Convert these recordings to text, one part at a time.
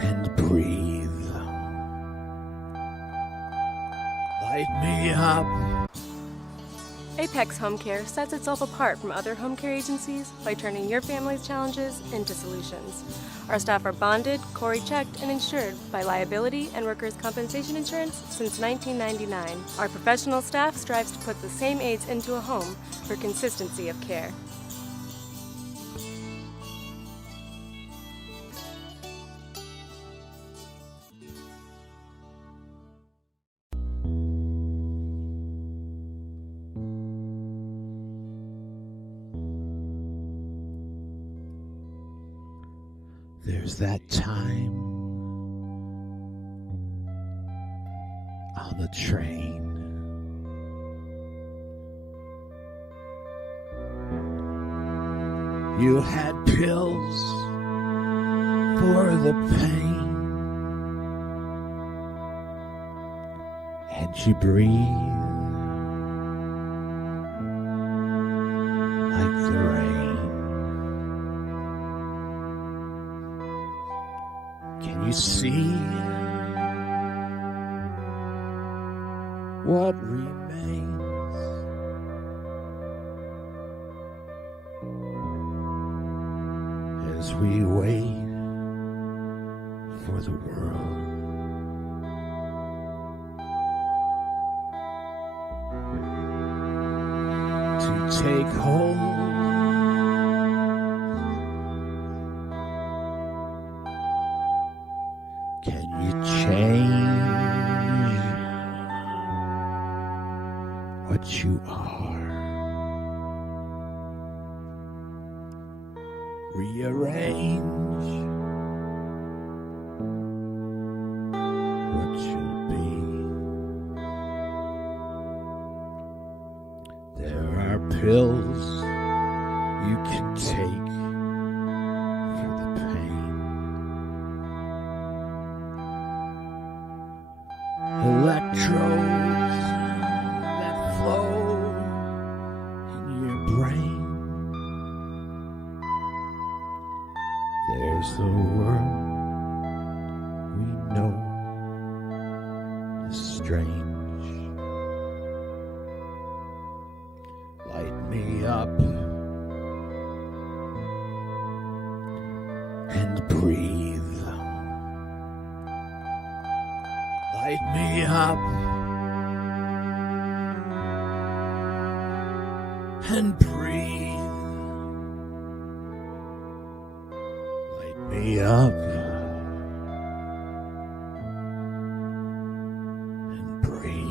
and breathe. Light me up. Apex Home Care sets itself apart from other home care agencies by turning your family's challenges into solutions. Our staff are bonded, Corey checked, and insured by liability and workers' compensation insurance since 1999. Our professional staff strives to put the same aids into a home for consistency of care. There's that time on the train. You had pills for the pain, and you breathed like the rain. Can you see what remains? As we wait for the world to take hold. Can you change what you are? Rearrange what you'll be. There are pills you can take for the pain. Electrodes that flow in your brain. There's the world we know is strange. Light me up and breathe. Light me up and breathe. Light me up and breathe.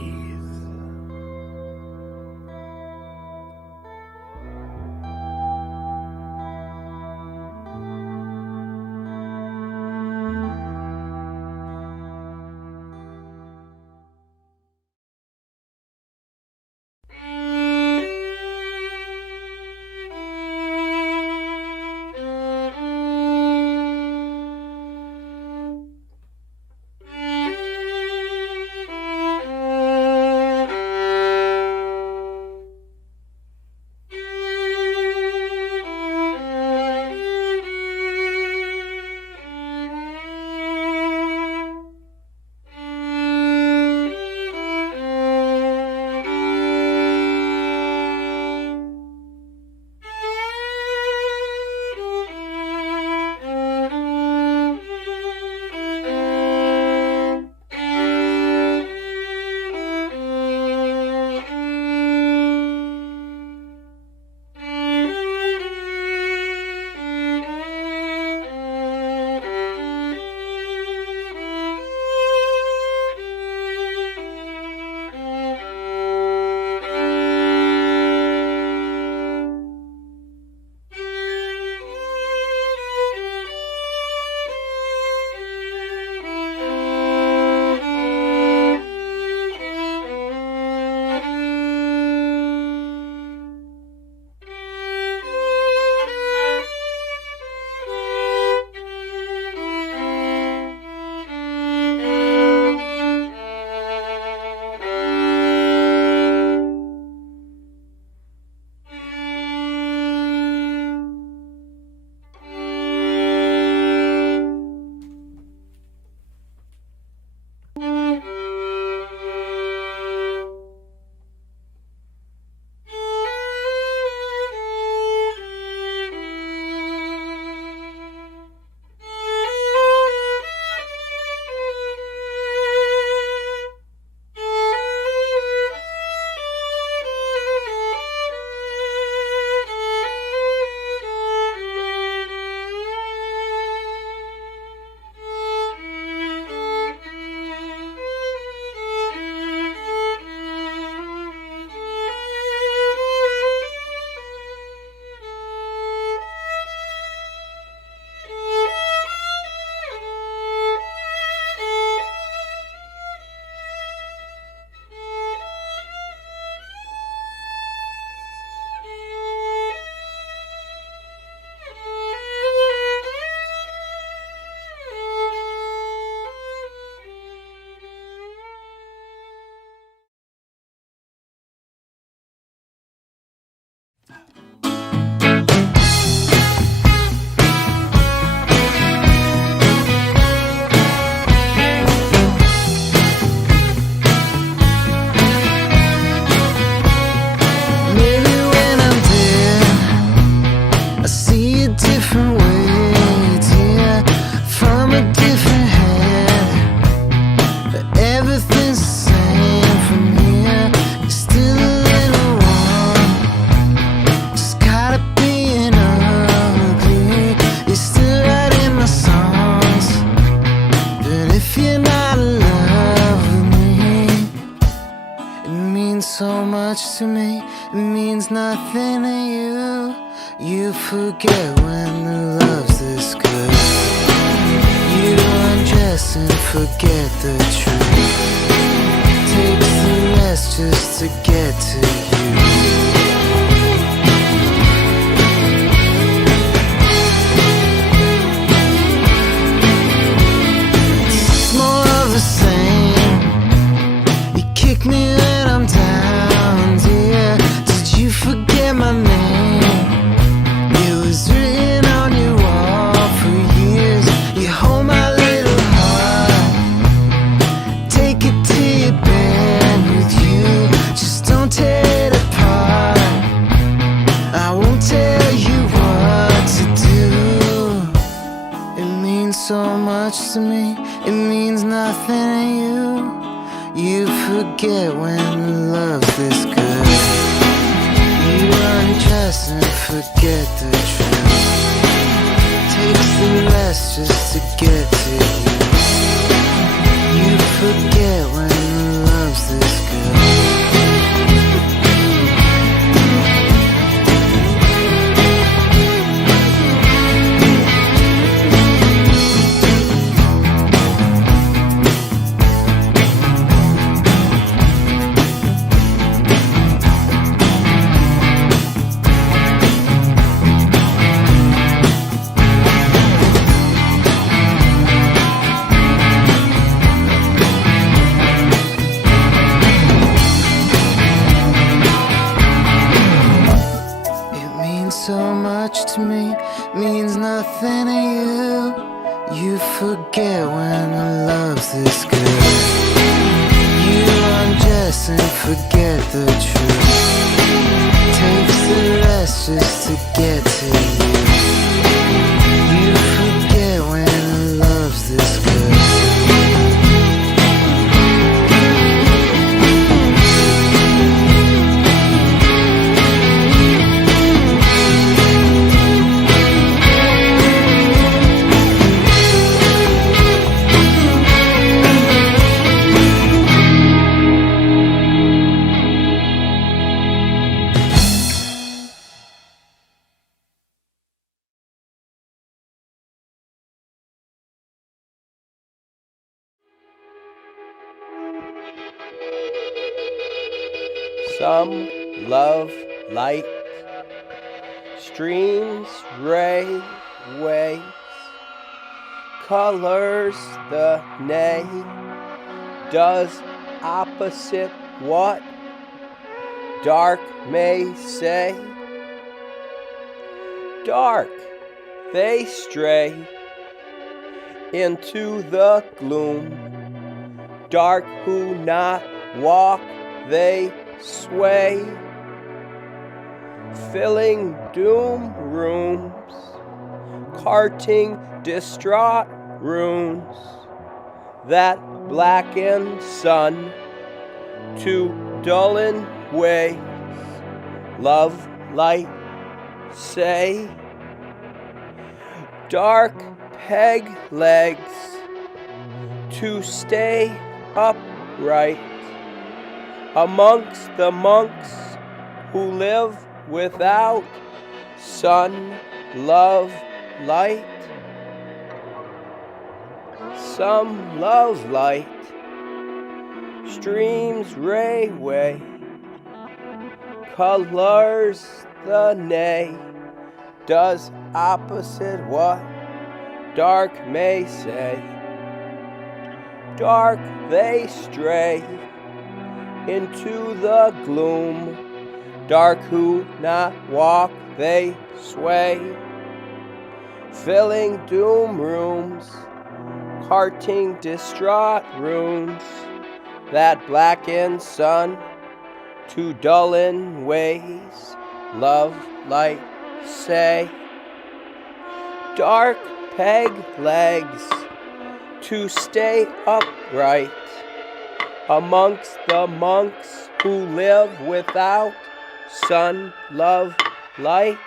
to me, it means nothing to you. You forget when the love's this good. You undress and forget the truth. Takes the rest just to get to you. It's more of the same. You kick me when I'm down, dear. Did you forget my name? It was written on your wall for years. You hold my little heart, take it to your bed with you. Just don't tear it apart. I won't tell you what to do. It means so much to me, it means nothing to you. You forget when the love's this good. You undress and forget the truth. Takes the rest just to get to you. You forget when the love's this good. So much to me, means nothing to you. You forget when the love's this good. You undress and forget the truth. Takes the rest just to get to you. You forget when the love's this good. Some love light, streams, ray, waves, colors the nay, does opposite what dark may say. Dark they stray into the gloom, dark who not walk they sway, filling doom rooms, carting distraught runes, that blacken sun to dullen ways, love light say. Dark peg legs to stay upright amongst the monks who live without sun, love, light. Some love light, streams ray way, colors the nay, does opposite what dark may say. Dark they stray into the gloom, dark who not walk they sway, filling doom rooms, carting distraught runes, that blacken sun to dullen ways, love light say. Dark peg legs to stay upright amongst the monks who live without sun, love, light.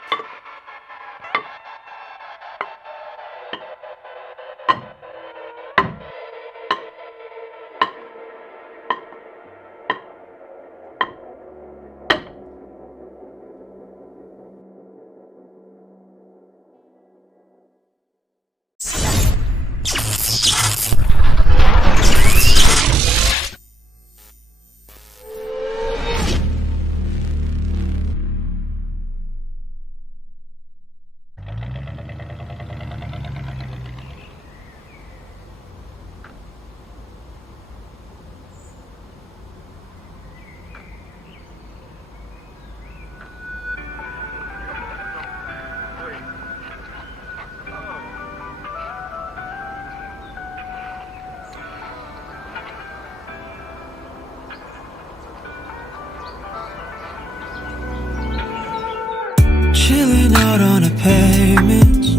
payments,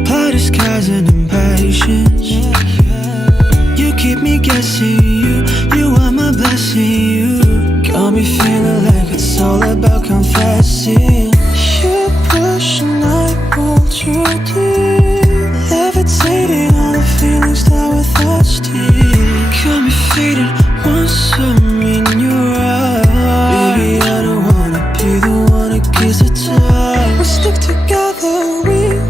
apply disguise and impatience. You keep me guessing, you are my blessing. You got me feeling like it's all about confessing. You push and I pull too deep, levitating all the feelings that were thirsty. Got me faded once I'm in your eyes. Baby, I don't wanna be the one that gives the time. We stick together,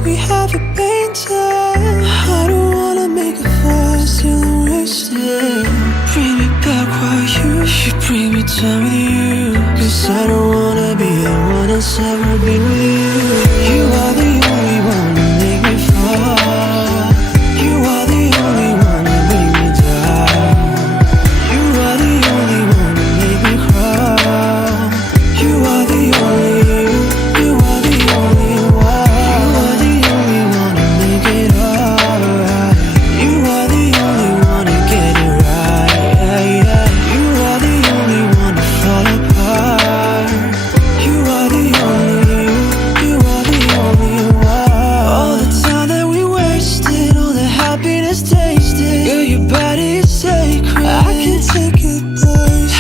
we have a pain time. I don't wanna make a fuss till I'm wasted. Bring me back while you bring me down with you. Cause I don't wanna be the one that's ever been with you. You are the only one to make me fall. You are the only one to bring me down. You are the only one to make me cry. You are the only you are the only one. You are the only one to make it alright. You are the only one to get it right. You are the only one to fall apart. You are the only you are the only one. All the time that we wasted, all the happiness tasted. Girl, your body is sacred. I can't take it places.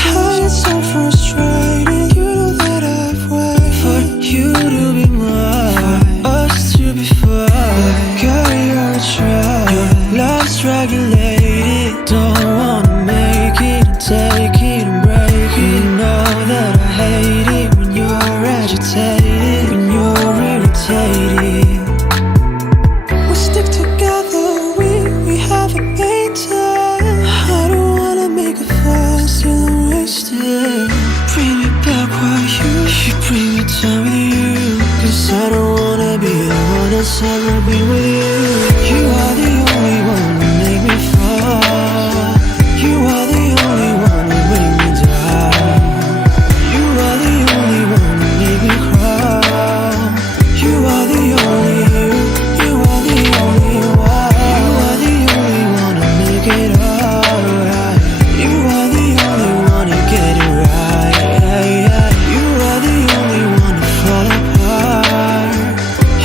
It's so frustrating. You know that I've waited for you to be mine, for us to be fine. Girl, you're a trap. Your love's regulated. Don't wanna make it and take it and break it. You know that I hate it when you're agitated, when you're irritated. We stick together, we have a main time. I don't wanna make a fuss till I'm wasted. Bring me back while you bring me down with you. Cause I don't wanna be the one that's ever been with you. You are the only one to make me fall. You are the only one to bring me down. You are the only one to make me cry. You are the only you are the only one. You are the only one to make it alright. You are the only one to get it right. You are the only one to fall apart.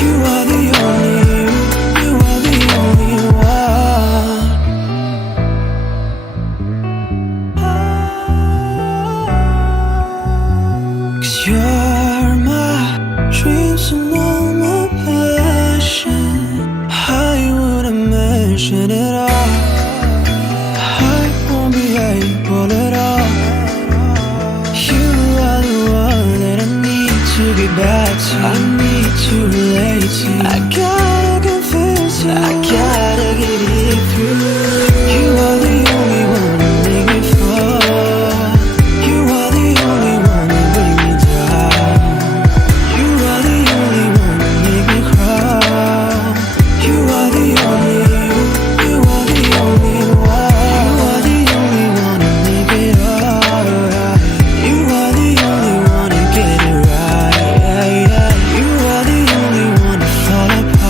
You are the only you are the only one. Cause you're my dreams and all my passion. I wouldn't mention it all. I won't be able at all. You are the one that I need to get back to. I need to relate to. I gotta convince you. I gotta get it through. You are the only one to make me fall. You are the only one to bring me down. You are the only one to make me cry. You are the only you are the only one. You are the only one to make it alright. You are the only one to get it right. You are the only one to fall apart.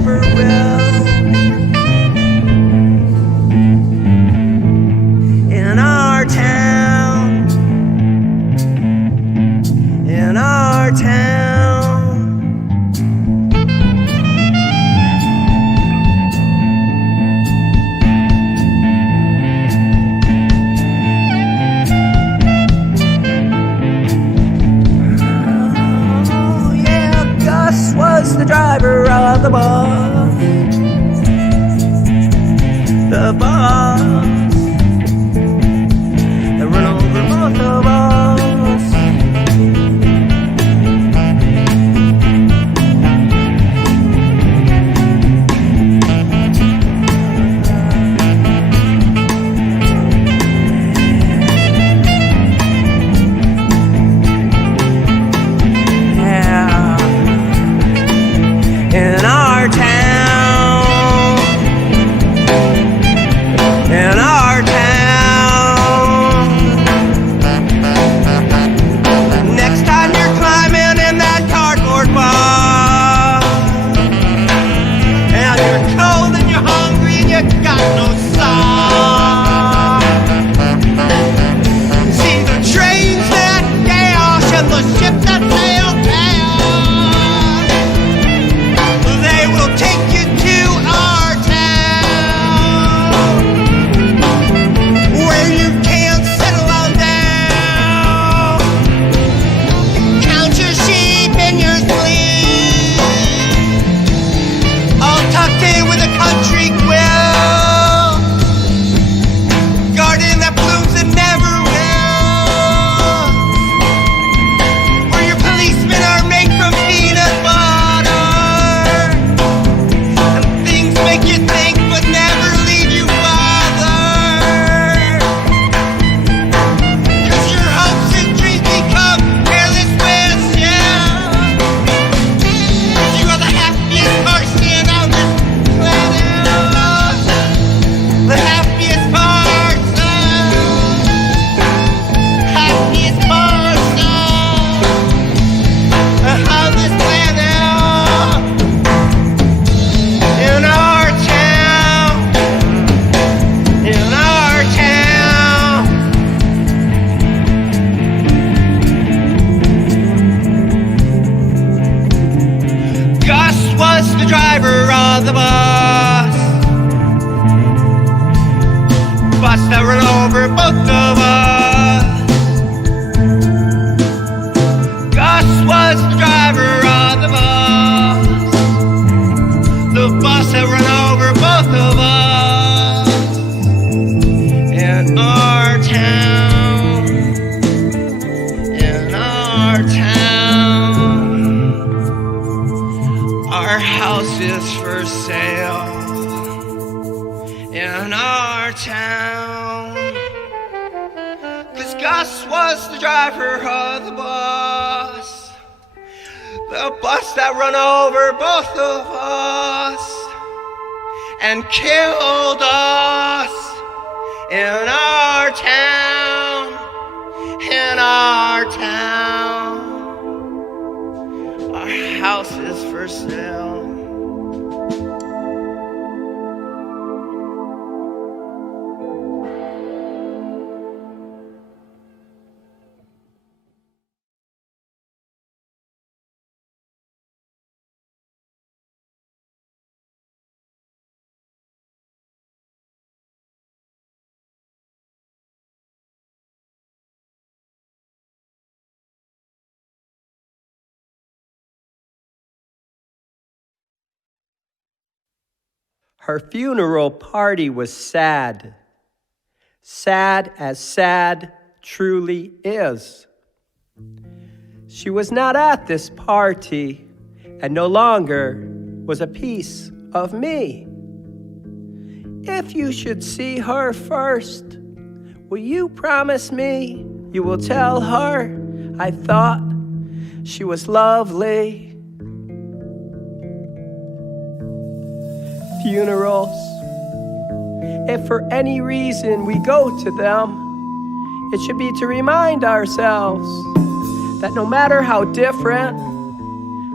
never will. In our town, in our town. Oh yeah, Gus was the driver of the bus. The bus that run over both of us. Yeah. In our town, in our town. Next time you're climbing in that cardboard box, and you're cold and you're hungry and you got no socks. See the trains that chaos and the ship that sail chaos. They will take you to our town, where you can settle on down. Count your sheep in your sleep, all tucked in with a country quill. Garden that blooms and never will, where your policemen are made from peanut butter, and things make you think but never leave you bothered. 'Cause your hopes and dreams become careless with you. You are the happiest person on this planet. The happiest person. Happiest person on this planet. In our town, in our town. Gus was the driver of the bus, bus that ran over both of us. Gus was the driver of the bus that ran over both of us. In our town, in our town. Our house is for sale. In our town. 'Cause Gus was the driver of the bus that run over both of us and killed us. In our town, in our town. Our house is for sale. Her funeral party was sad. Sad as sad truly is. She was not at this party and no longer was a piece of me. If you should see her first, will you promise me you will tell her I thought she was lovely? Funerals, if for any reason we go to them, it should be to remind ourselves that no matter how different,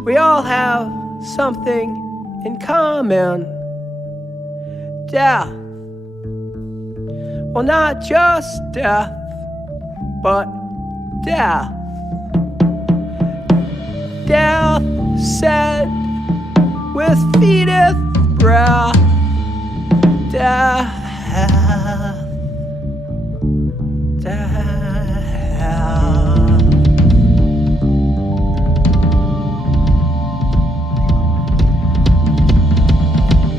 we all have something in common. Death. Well, not just death, but death. Death said with feeteth breath. Death. Death.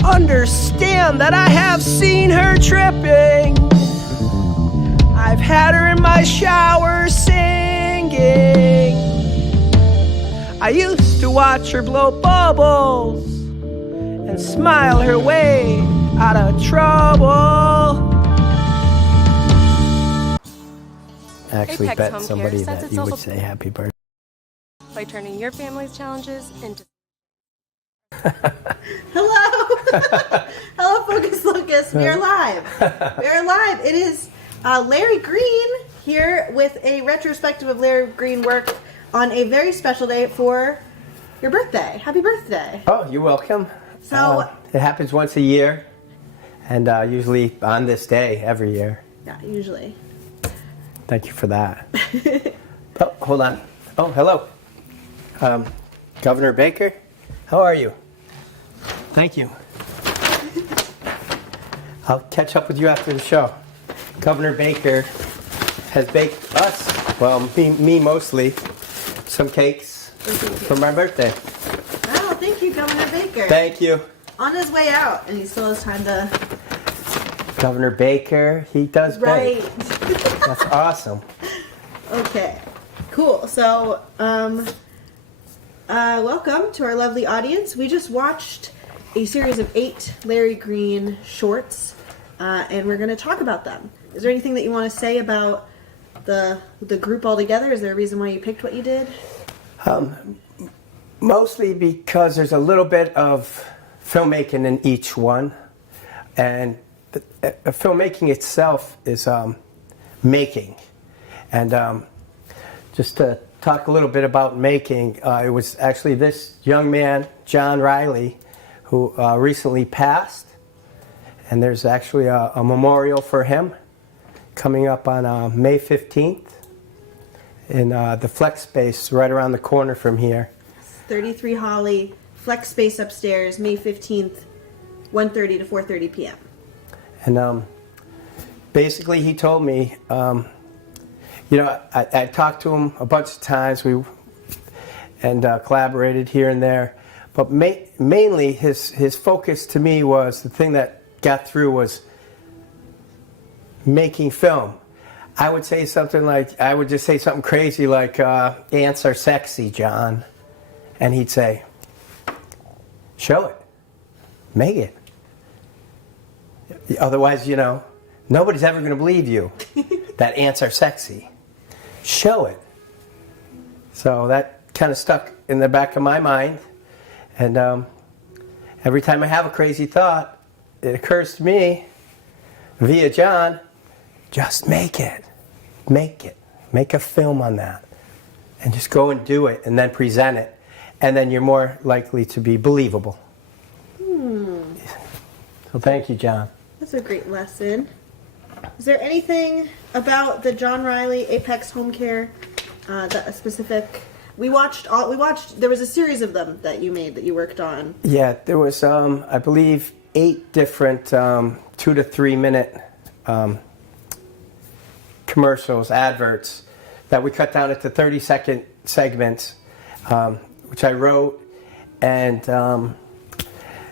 Understand that I have seen her tripping. I've had her in my shower singing. I used to watch her blow bubbles and smile her way out of trouble. I actually Apex bet Home somebody Care sets that you itself would say happy birthday. by turning your family's challenges into... Hello! Hello, Focus Locus. We are live. We are live. It is Larry Green here with a retrospective of Larry Green work on a very special day for your birthday. Happy birthday. Oh, you're welcome. So, it happens once a year, and usually on this day every year. yeah, usually. Thank you for that. Oh, hold on. Oh, hello. Governor Baker, how are you? Thank you. I'll catch up with you after the show. Governor Baker has baked us, well, me mostly, some cakes for my birthday. Oh, thank you, Governor Baker. Thank you. On his way out, and he still has time to... Governor Baker, he does Right. bake. That's awesome. Okay, cool. So, welcome to our lovely audience. We just watched a series of 8 Larry Green shorts, and we're going to talk about them. Is there anything that you want to say about the group altogether? Is there a reason why you picked what you did? Mostly because there's a little bit of filmmaking in each one, and filmmaking itself is making. And just to talk a little bit about making, it was actually this young man, John Riley, who recently passed, and there's actually a memorial for him coming up on May 15th in the Flex Space right around the corner from here. 33 Holly, Flex Space upstairs, May 15th, 1:30 to 4:30 p.m. And basically he told me, I talked to him a bunch of times, and collaborated here and there, but mainly his focus to me was, the thing that got through was making film. I would say something like, I would just say something crazy like, ants are sexy, John. And he'd say, show it, make it. Otherwise, nobody's ever going to believe you that ants are sexy. Show it. So that kind of stuck in the back of my mind. And every time I have a crazy thought, it occurs to me, via John, just make it. Make it. Make a film on that. And just go and do it, and then present it. And then you're more likely to be believable. So thank you, John. That's a great lesson. Is there anything about the John Riley Apex Home Care that a specific? We watched. There was a series of them that you made, that you worked on. Yeah, there was, I believe, 8 different 2 to 3 minute commercials, adverts, that we cut down into 30-second segments, which I wrote and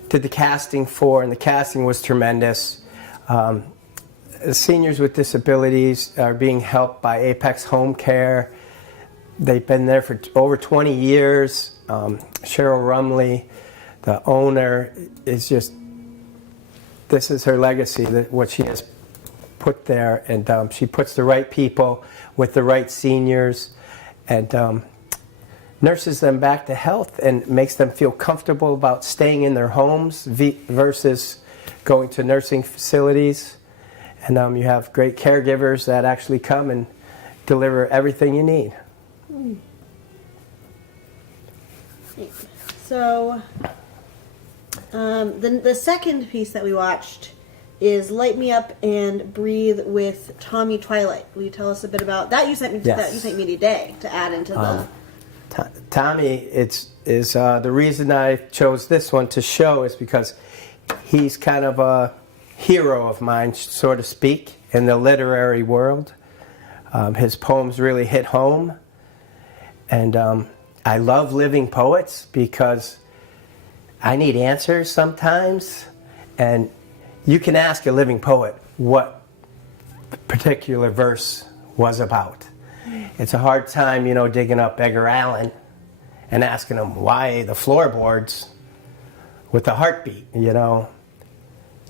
did the casting for, and the casting was tremendous. Seniors with disabilities are being helped by Apex Home Care. They've been there for over 20 years. Cheryl Rumley, the owner, is just, this is her legacy, that what she has put there, and she puts the right people with the right seniors, and nurses them back to health and makes them feel comfortable about staying in their homes versus going to nursing facilities. And you have great caregivers that actually come and deliver everything you need. So, The second piece that we watched is Light Me Up and Breathe with Tommy Twilight. Will you tell us a bit about that? You sent me Yes. that. You sent me today to add into the. Tommy, is the reason I chose this one to show is because he's kind of a hero of mine, so to speak, in the literary world. His poems really hit home, and I love living poets because I need answers sometimes, and you can ask a living poet what the particular verse was about. It's a hard time, digging up Edgar Allan and asking him why the floorboards with the heartbeat, You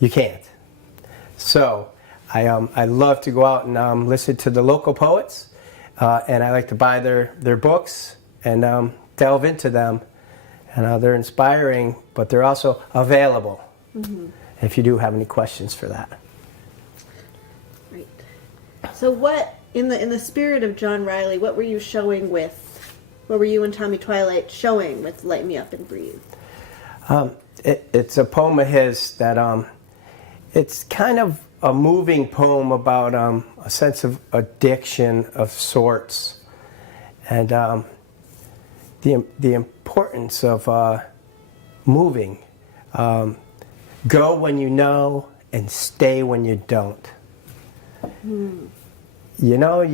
can't. So I love to go out and listen to the local poets, and I like to buy their books and delve into them. And they're inspiring, but they're also available if you do have any questions for that. Right. So what, in the spirit of John Riley, what were you and Tommy Twilight showing with Light Me Up and Breathe? It's a poem of his that, it's kind of a moving poem about a sense of addiction of sorts. And the importance of moving. Go when you know and stay when you don't. You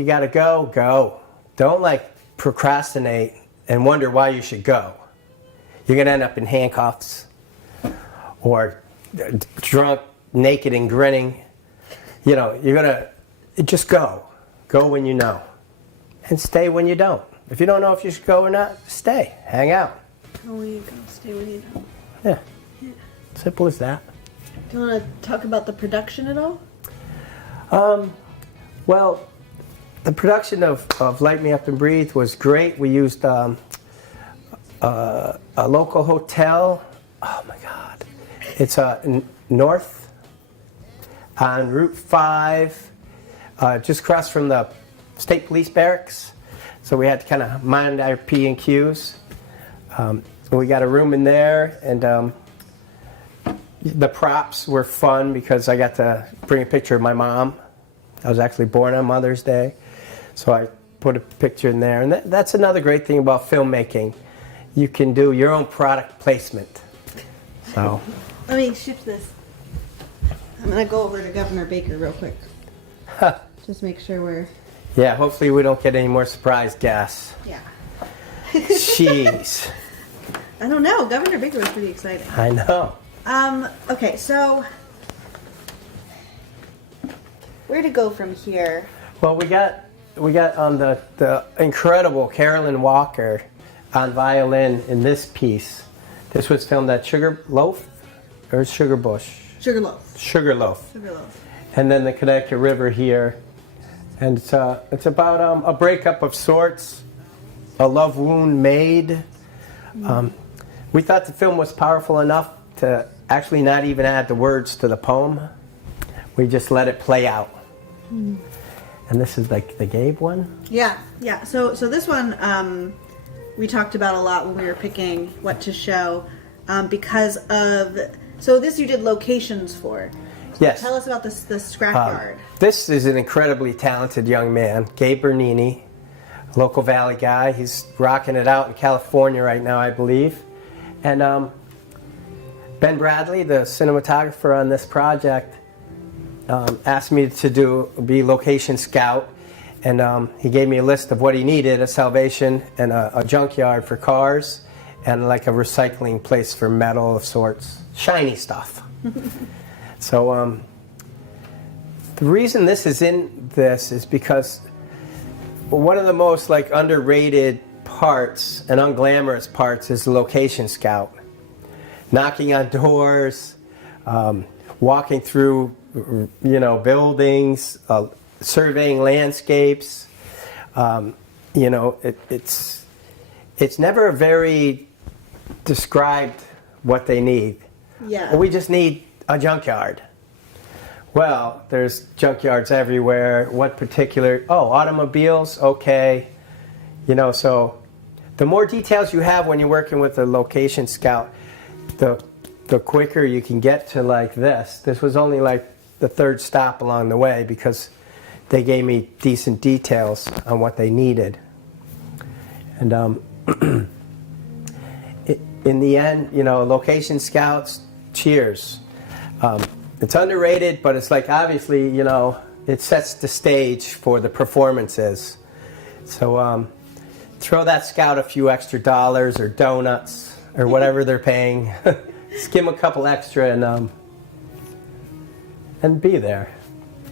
gotta go. Don't procrastinate and wonder why you should go. You're gonna end up in handcuffs or drunk, naked and grinning. You're gonna just go. Go when you know and stay when you don't. If you don't know if you should go or not, stay. Hang out. Go when you go, stay when you don't. Yeah. Simple as that. Do you want to talk about the production at all? Well, the production of Light Me Up and Breathe was great. We used a local hotel. Oh my God. It's north on Route 5, just across from the State Police Barracks. So we had to kind of mind our P and Qs. We got a room in there, and the props were fun because I got to bring a picture of my mom. I was actually born on Mother's Day, so I put a picture in there. And that's another great thing about filmmaking. You can do your own product placement. So Let me shift this. I'm going to go over to Governor Baker real quick. Just make sure we're... yeah, hopefully we don't get any more surprise guests. Yeah. Jeez. I don't know. Governor Baker was pretty exciting. I know. Okay, so... where to go from here? Well, we got the incredible Carolyn Walker on violin in this piece. This was filmed at Sugarloaf or Sugarbush? Sugarloaf. Sugarloaf. Sugarloaf. And then the Connecticut River here. And it's about a breakup of sorts, a love wound made. We thought the film was powerful enough to actually not even add the words to the poem. We just let it play out. And this is like the Gabe one? Yeah. So this one we talked about a lot when we were picking what to show because of... so this you did locations for. Yes. Tell us about the scrapyard. This is an incredibly talented young man, Gabe Bernini, local Valley guy. He's rocking it out in California right now, I believe. And Ben Bradley, the cinematographer on this project, asked me to be location scout, and he gave me a list of what he needed: a salvation and a junkyard for cars, and like a recycling place for metal of sorts, shiny stuff. So the reason this is in this is because one of the most underrated parts and unglamorous parts is the location scout. Knocking on doors, walking through buildings, surveying landscapes. It's never very described what they need. Yeah. We just need a junkyard. Well, there's junkyards everywhere. What particular? Oh, automobiles. Okay. So the more details you have when you're working with a location scout, the the quicker you can get to like this. This was only like the third stop along the way because they gave me decent details on what they needed. And in the end, you know, location scouts, cheers. It's underrated, but it's like obviously, you know, it sets the stage for the performances. So throw that scout a few extra dollars or donuts or whatever they're paying. Just give them a couple extra and be there.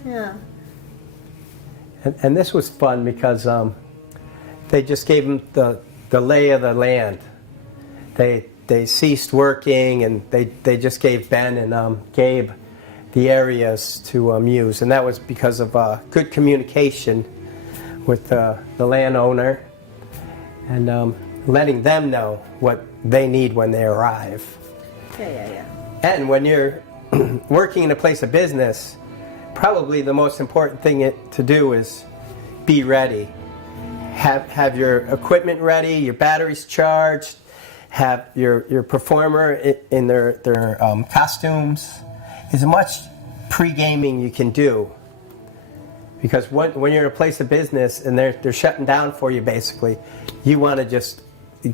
Yeah. And this was fun because they just gave them the lay of the land. They ceased working and they just gave Ben and Gabe the areas to use. And that was because of good communication with the landowner and letting them know what they need when they arrive. Yeah. And when you're working in a place of business, probably the most important thing to do is be ready. Have your equipment ready, your batteries charged, have your performer in their costumes. As much pre-gaming you can do. Because when you're in a place of business and they're shutting down for you basically, you want to just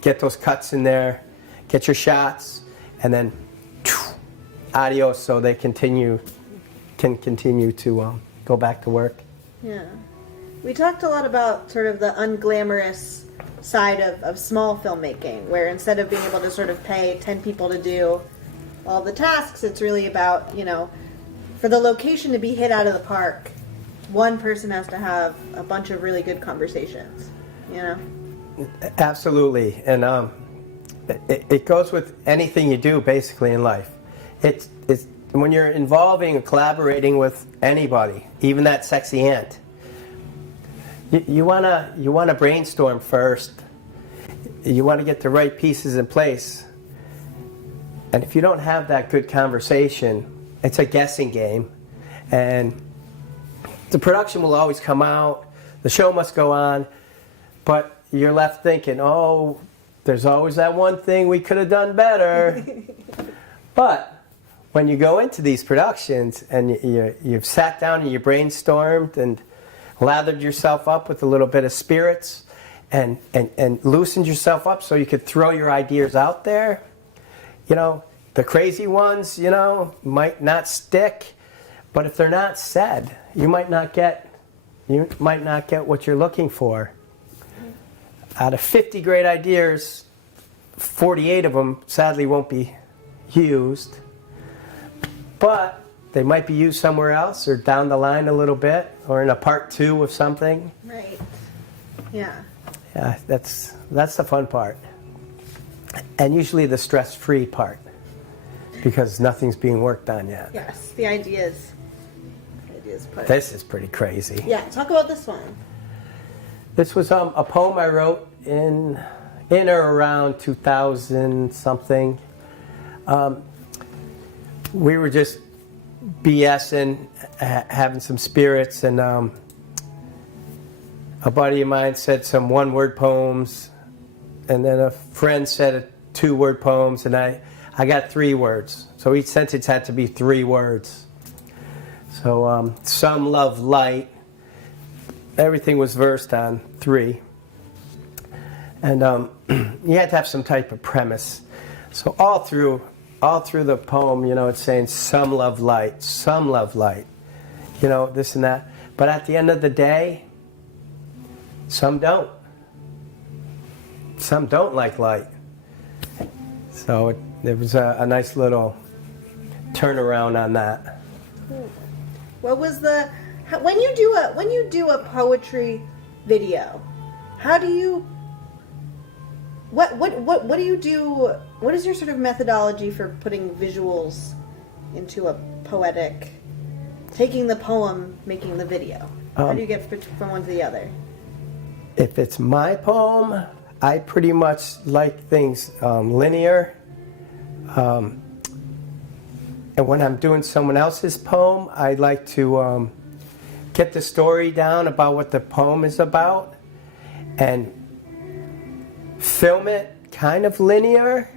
get those cuts in there, get your shots, and then adios, so they can continue to go back to work. Yeah. We talked a lot about sort of the unglamorous side of small filmmaking, where instead of being able to sort of pay 10 people to do all the tasks, it's really about, you know, for the location to be hit out of the park, one person has to have a bunch of really good conversations, you know? Absolutely. And it goes with anything you do basically in life. It's when you're involving or collaborating with anybody, even that sexy aunt, you wanna brainstorm first. You want to get the right pieces in place. And if you don't have that good conversation, it's a guessing game. And the production will always come out, the show must go on, but you're left thinking, oh, there's always that one thing we could have done better. But when you go into these productions and you've sat down and you brainstormed and lathered yourself up with a little bit of spirits and loosened yourself up so you could throw your ideas out there, you know, the crazy ones, you know, might not stick, but if they're not said, you might not get what you're looking for. Out of 50 great ideas, 48 of them sadly won't be used, but they might be used somewhere else or down the line a little bit or in a part 2 of something. Right. Yeah. Yeah, that's the fun part. And usually the stress-free part, because nothing's being worked on yet. Yes, the ideas put. This is pretty crazy. Yeah, talk about this one. This was a poem I wrote in or around 2000 something. We were just BSing, having some spirits, and a buddy of mine said some one-word poems, and then a friend said 2-word poems, and I got 3 words. So each sentence had to be 3 words. So some love light. Everything was versed on 3. And you had to have some type of premise. So all through the poem, you know, it's saying some love light, you know, this and that. But at the end of the day, some don't. Some don't like light. So it was a nice little turnaround on that. What was when you do a poetry video? How do you what do you do? What is your sort of methodology for putting visuals into a poetic, taking the poem, making the video? How do you get from one to the other? If it's my poem, I pretty much like things linear. And when I'm doing someone else's poem, I like to get the story down about what the poem is about and film it kind of linear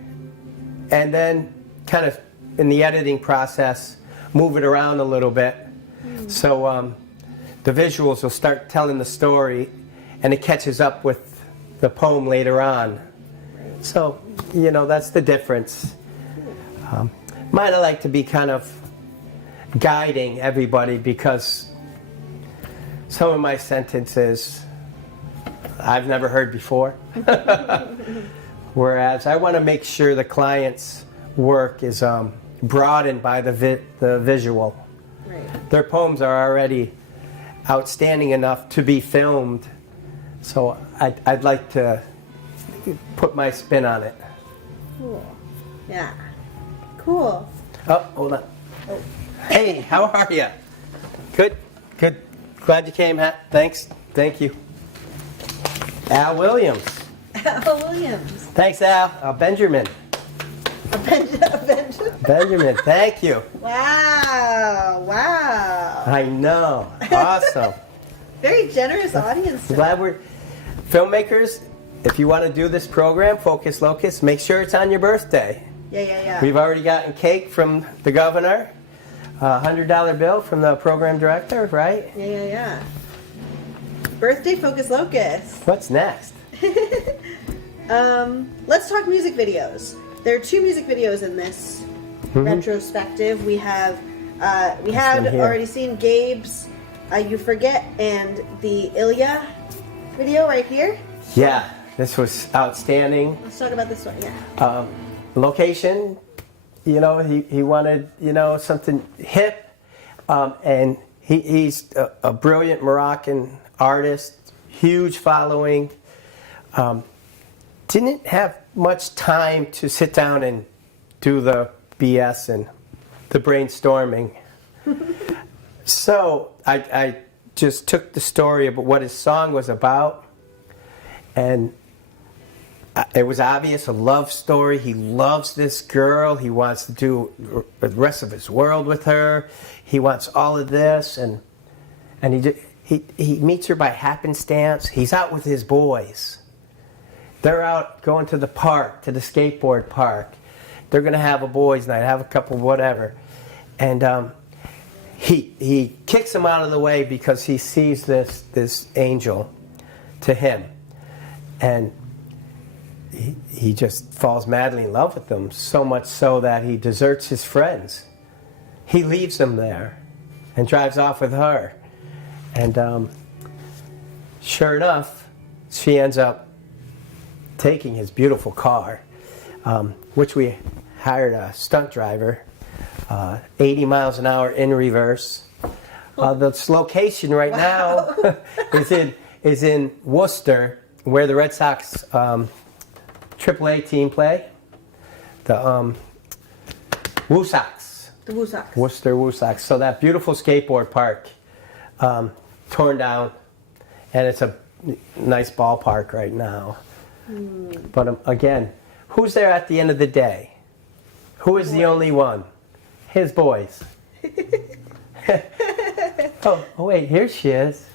and then kind of in the editing process, move it around a little bit. So the visuals will start telling the story, and it catches up with the poem later on. So, you know, that's the difference. Mine, I like to be kind of guiding everybody, because some of my sentences I've never heard before. Whereas I want to make sure the client's work is broadened by the visual. Right. Their poems are already outstanding enough to be filmed, so I'd like to put my spin on it. Cool. Yeah. Cool. Oh, hold on. Oh. Hey, how are you? Good. Good. Glad you came. Thanks. Thank you. Al Williams. Al Williams. Thanks, Al. Benjamin. Benjamin, thank you. Wow. Wow. I know. Awesome. Very generous audience today. Glad we're filmmakers. If you want to do this program, Focus Locus, make sure it's on your birthday. Yeah. We've already gotten cake from the governor, a $100 bill from the program director, right? Yeah. Birthday Focus Locus. What's next? Let's talk music videos. There are 2 music videos in this retrospective. We had already seen Gabe's You Forget and the Ilya video right here. Yeah, this was outstanding. Let's talk about this one. Yeah. Location, you know, he wanted, you know, something hip, and he's a brilliant Moroccan artist, huge following. Didn't have much time to sit down and do the BS and the brainstorming. So I just took the story about what his song was about, and it was obvious, a love story. He loves this girl. He wants to do the rest of his world with her. He wants all of this, and he meets her by happenstance. He's out with his boys. They're out going to the park, to the skateboard park. They're going to have a boys' night, have a couple, whatever. And he kicks him out of the way because he sees this angel to him. And he just falls madly in love with them, so much so that he deserts his friends. He leaves them there and drives off with her. And sure enough, she ends up taking his beautiful car, which we hired a stunt driver, 80 miles an hour in reverse. The location right now is in Worcester, where the Red Sox AAA team play. The Woo Sox. The Woo Sox. Worcester Woo Sox. So that beautiful skateboard park torn down, and it's a nice ballpark right now. But again, who's there at the end of the day? Who is the only one? His boys. oh wait, here she is.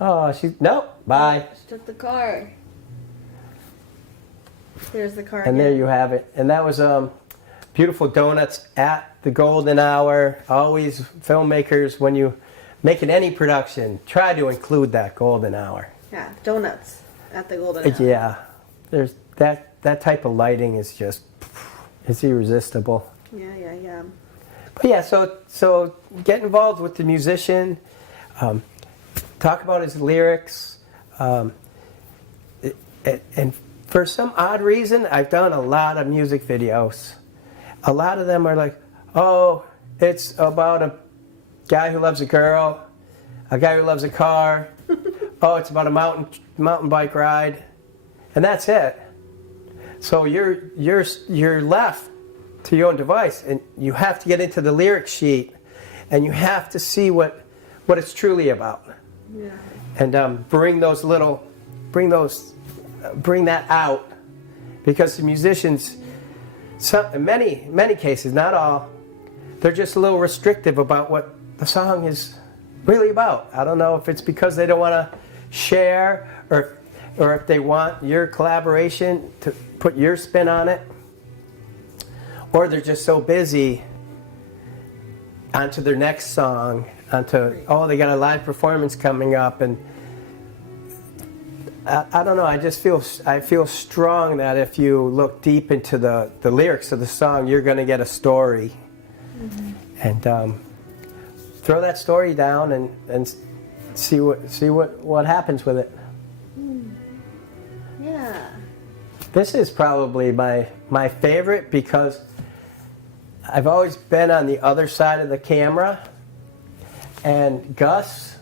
Oh, nope, bye. She took the car. There's the car. And there you have it. And that was beautiful donuts at the golden hour. Always filmmakers, when you making any production, try to include that golden hour. Yeah, donuts at the golden hour. Yeah. There's that type of lighting is just, it's irresistible. Yeah. But yeah, so get involved with the musician, talk about his lyrics, and for some odd reason, I've done a lot of music videos. A lot of them are like, oh, it's about a guy who loves a girl, a guy who loves a car, oh, it's about a mountain bike ride. And that's it. So you're left to your own device, and you have to get into the lyric sheet, and you have to see what it's truly about. Yeah. And bring that out, because the musicians, in many cases, not all, they're just a little restrictive about what the song is really about. I don't know if it's because they don't want to share, or if they want your collaboration to put your spin on it, or they're just so busy onto their next song, oh, they got a live performance coming up, and I don't know, I feel strong that if you look deep into the lyrics of the song, you're going to get a story. And throw that story down and see what happens with it. Yeah. This is probably my favorite because I've always been on the other side of the camera, and Gus,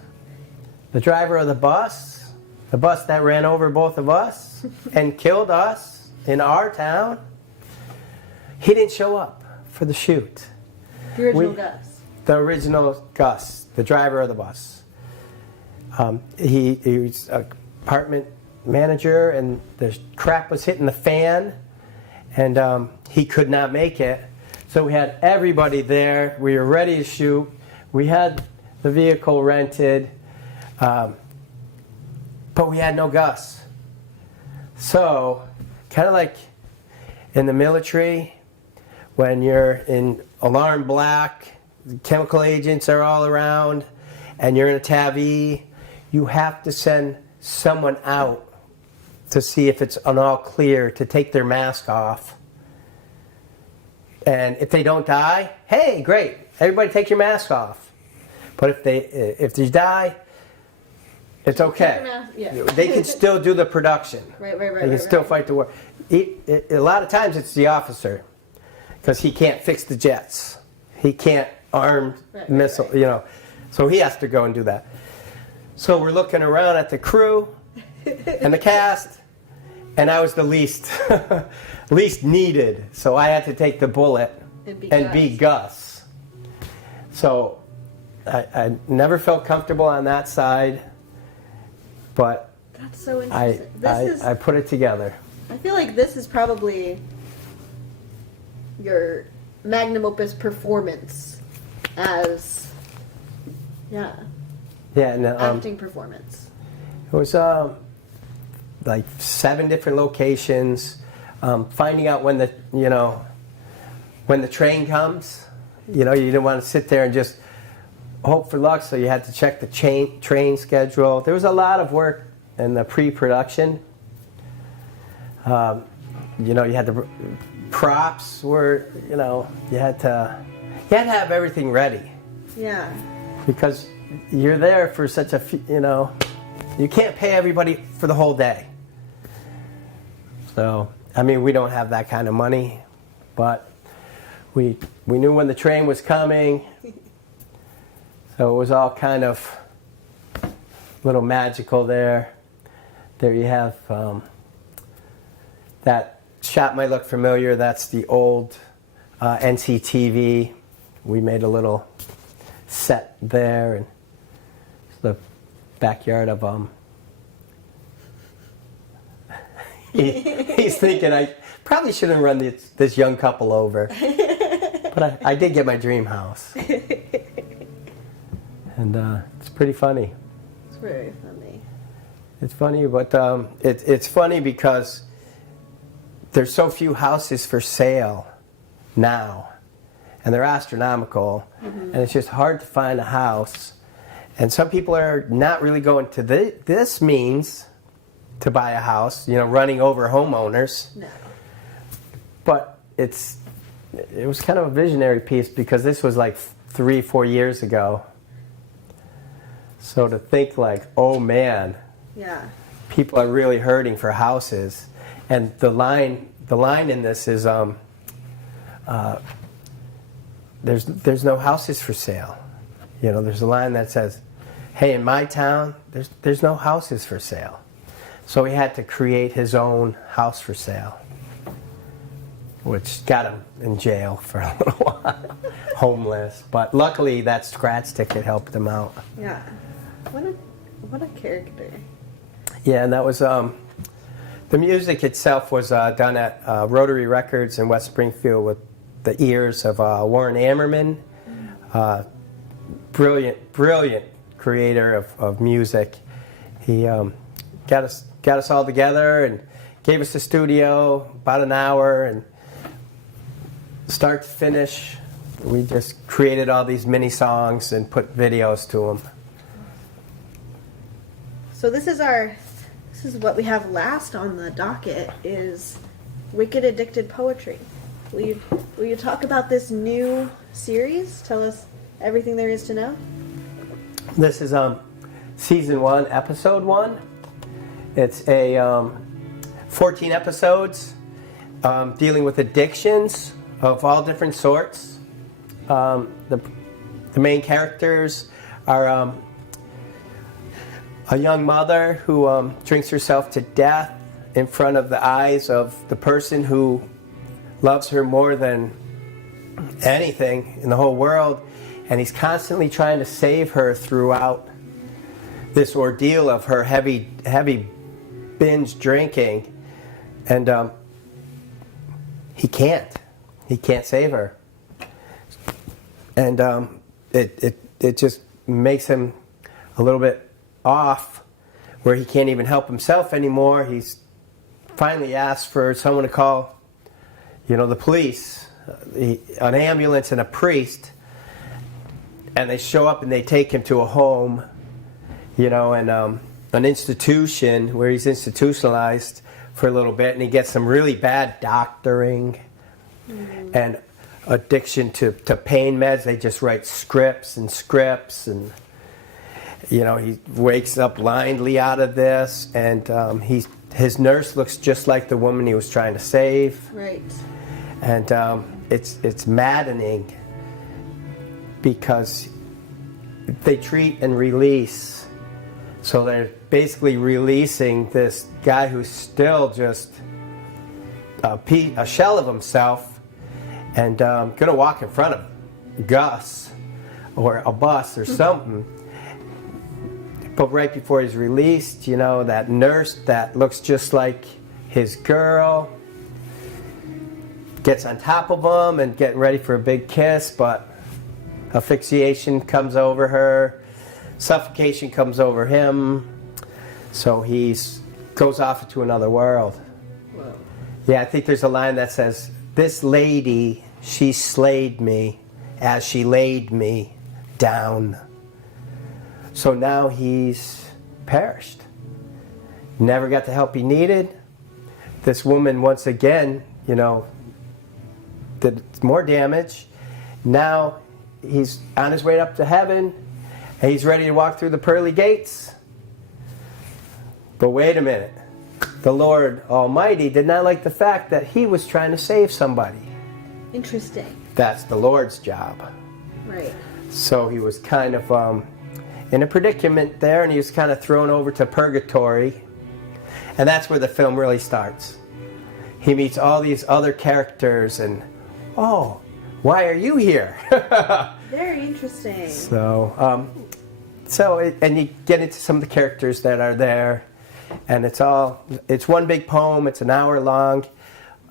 the driver of the bus that ran over both of us and killed us in our town, he didn't show up for the shoot. The original Gus. The original Gus, the driver of the bus. He was an apartment manager, and the crap was hitting the fan, and he could not make it. So we had everybody there. We were ready to shoot. We had the vehicle rented, but we had no Gus. So, kind of like in the military, when you're in alarm black, chemical agents are all around, and you're in a TAV, you have to send someone out to see if it's an all clear to take their mask off. And if they don't die, hey, great, everybody take your mask off. But if they die, it's okay. Yeah. They can still do the production. Right. They can still fight the war. A lot of times it's the officer, because he can't fix the jets. He can't arm missile, you know. So he has to go and do that. So we're looking around at the crew and the cast, and I was the least needed. So I had to take the bullet and be Gus. So I never felt comfortable on that side, but that's so interesting. I put it together. I feel like this is probably your magnum opus performance as and acting performance. It was like 7 different locations. Finding out when the train comes. You didn't want to sit there and just hope for luck, so you had to check the train schedule. There was a lot of work in the pre-production. You had the props were, you had to have everything ready. Yeah. Because you're there for such a, you can't pay everybody for the whole day. So, we don't have that kind of money, but we knew when the train was coming. So it was all kind of a little magical there. There you have that shot might look familiar. That's the old NCTV. We made a little set there, and the backyard of he's thinking I probably shouldn't run this young couple over, but I did get my dream house, and it's pretty funny. It's very funny. It's funny, but it's funny because there's so few houses for sale now, and they're astronomical, and it's just hard to find a house. And some people are not really going to this means to buy a house, running over homeowners. No. But it was kind of a visionary piece because this was like 3-4 years ago. So to think like, oh man, yeah, people are really hurting for houses, and the line in this is there's no houses for sale. There's a line that says, hey, in my town, there's no houses for sale. So he had to create his own house for sale, which got him in jail for a little while, homeless. But luckily, that scratch ticket helped him out. Yeah. What a character. Yeah, and that was the music itself was done at Rotary Records in West Springfield with the ears of Warren Ammerman, brilliant creator of music. He got us all together and gave us the studio about an hour, and start to finish, we just created all these mini songs and put videos to them. So this is what we have last on the docket is Wicked Addicted Poetry. Will you talk about this new series? Tell us everything there is to know. This is season 1, episode 1. It's a 14 episodes dealing with addictions of all different sorts. The main characters are a young mother who drinks herself to death in front of the eyes of the person who loves her more than anything in the whole world, and he's constantly trying to save her throughout this ordeal of her heavy binge drinking, and he can't save her, and it just makes him a little bit off, where he can't even help himself anymore. He's finally asked for someone to call, the police, an ambulance and a priest, and they show up and they take him to a home, and an institution where he's institutionalized for a little bit, and he gets some really bad doctoring and addiction to pain meds. They just write scripts, and he wakes up blindly out of this, and his nurse looks just like the woman he was trying to save. Right. And it's maddening because they treat and release. So they're basically releasing this guy who's still just a shell of himself, and going to walk in front of Gus or a bus or something. But right before he's released, that nurse that looks just like his girl gets on top of him and getting ready for a big kiss, but asphyxiation comes over her, suffocation comes over him, so he goes off into another world. Whoa. Yeah, I think there's a line that says, "This lady, she slayed me as she laid me down." So now he's perished. Never got the help he needed. This woman, once again, did more damage. Now he's on his way up to heaven, and he's ready to walk through the pearly gates. But wait a minute. The Lord Almighty did not like the fact that he was trying to save somebody. Interesting. That's the Lord's job. Right. So he was kind of in a predicament there, and he was kind of thrown over to purgatory. And that's where the film really starts. He meets all these other characters, and, oh, why are you here? Very interesting. So, and you get into some of the characters that are there, and it's one big poem. It's an hour long.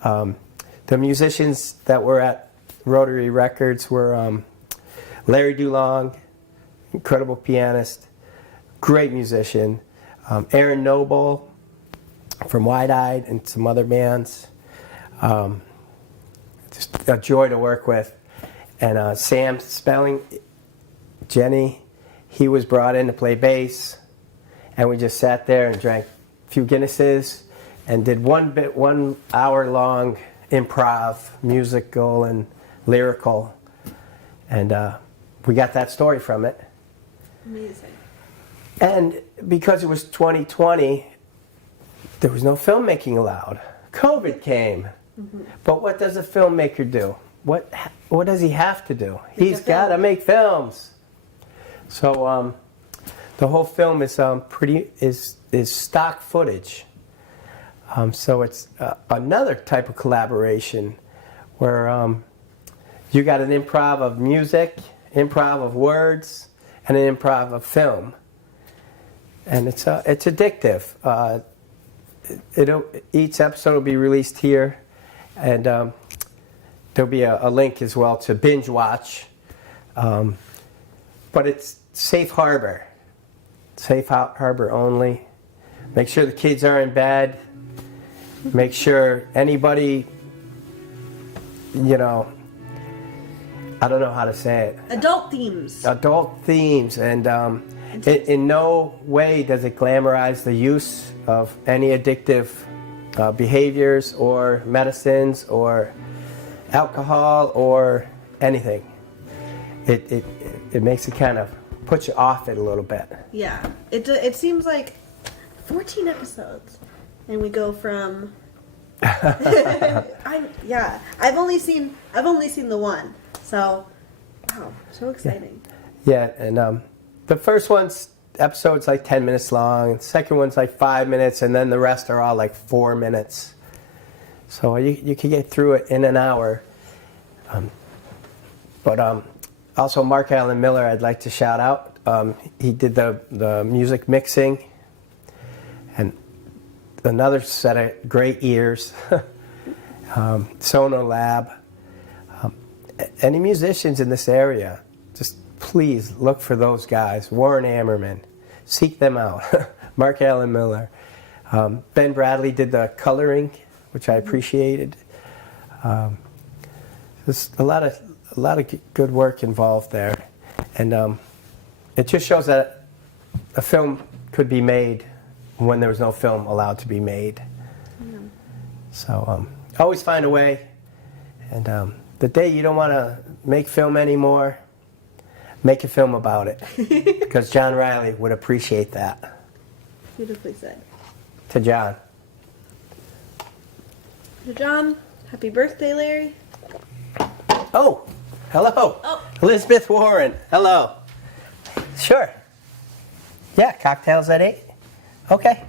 The musicians that were at Rotary Records were Larry DuLong, incredible pianist, great musician. Aaron Noble from Wide-Eyed and some other bands. Just a joy to work with. And Sam Spelling, Jenny, he was brought in to play bass. And we just sat there and drank a few Guinnesses and did 1 hour long improv, musical and lyrical. And we got that story from it. Amazing. And because it was 2020, there was no filmmaking allowed. COVID came. Mm-hmm. But what does a filmmaker do? What does he have to do? He's got to make films. So the whole film is is stock footage. So it's another type of collaboration where you got an improv of music, improv of words, and an improv of film. And it's addictive. Each episode will be released here, and there'll be a link as well to binge watch. But it's safe harbor. Safe harbor only. Make sure the kids are in bed. Make sure anybody, I don't know how to say it. Adult themes. Adult themes, and in no way does it glamorize the use of any addictive behaviors or medicines or alcohol or anything. It makes it kind of put you off it a little bit. Yeah, it seems like 14 episodes, and we go from. I've only seen the one, so wow, so exciting. Yeah, and the first episode's like 10 minutes long, the second one's like 5 minutes, and then the rest are all like 4 minutes. So you can get through it in an hour. But also Mark Allen Miller, I'd like to shout out. He did the music mixing, and another set of great ears. Sono Lab. Any musicians in this area, just please look for those guys. Warren Ammerman, seek them out. Mark Allen Miller. Ben Bradley did the coloring, which I appreciated. There's a lot of good work involved there, and it just shows that a film could be made when there was no film allowed to be made. Mm. So always find a way, and the day you don't want to make film anymore, make a film about it, because John Riley would appreciate that. Beautifully said. To John. To John, happy birthday, Larry. Oh, hello. Oh. Elizabeth Warren, hello. Sure. Yeah, cocktails at 8. Okay.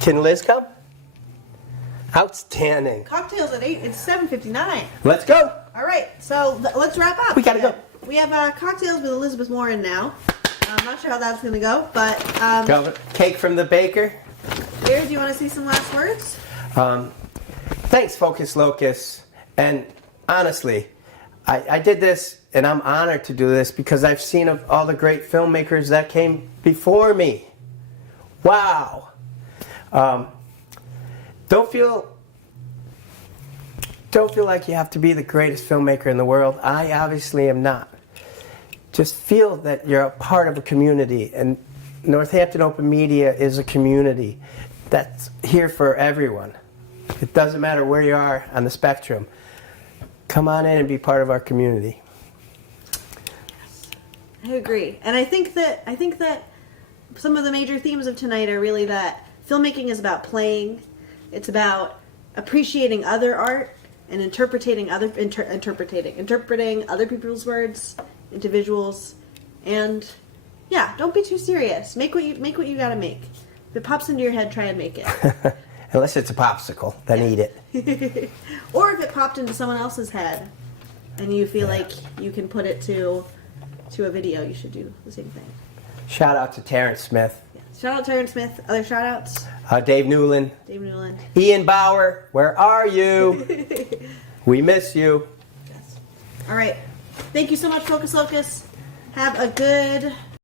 Can Liz come? Outstanding. Cocktails at 8. It's 7:59. Let's go. All right, so let's wrap up. We gotta go. We have cocktails with Elizabeth Warren now. I'm not sure how that's gonna go, but Cake from the baker. Larry, do you want to say some last words? Thanks, Focus Locus. And honestly, I did this, and I'm honored to do this because I've seen of all the great filmmakers that came before me. Wow. Don't feel like you have to be the greatest filmmaker in the world. I obviously am not. Just feel that you're a part of a community, and Northampton Open Media is a community that's here for everyone. It doesn't matter where you are on the spectrum. Come on in and be part of our community. I agree, and I think that some of the major themes of tonight are really that filmmaking is about playing. It's about appreciating other art and interpreting other people's words into visuals, and yeah, don't be too serious. Make what you gotta make. If it pops into your head, try and make it. Unless it's a popsicle, then eat it. Or if it popped into someone else's head and you feel like you can put it to a video, you should do the same thing. Shout out to Terrence Smith. Yeah. Shout out Terrence Smith. Other shout outs? Dave Newland. Ian Bauer, where are you? We miss you. Yes. All right. Thank you so much, Focus Locus. Have a good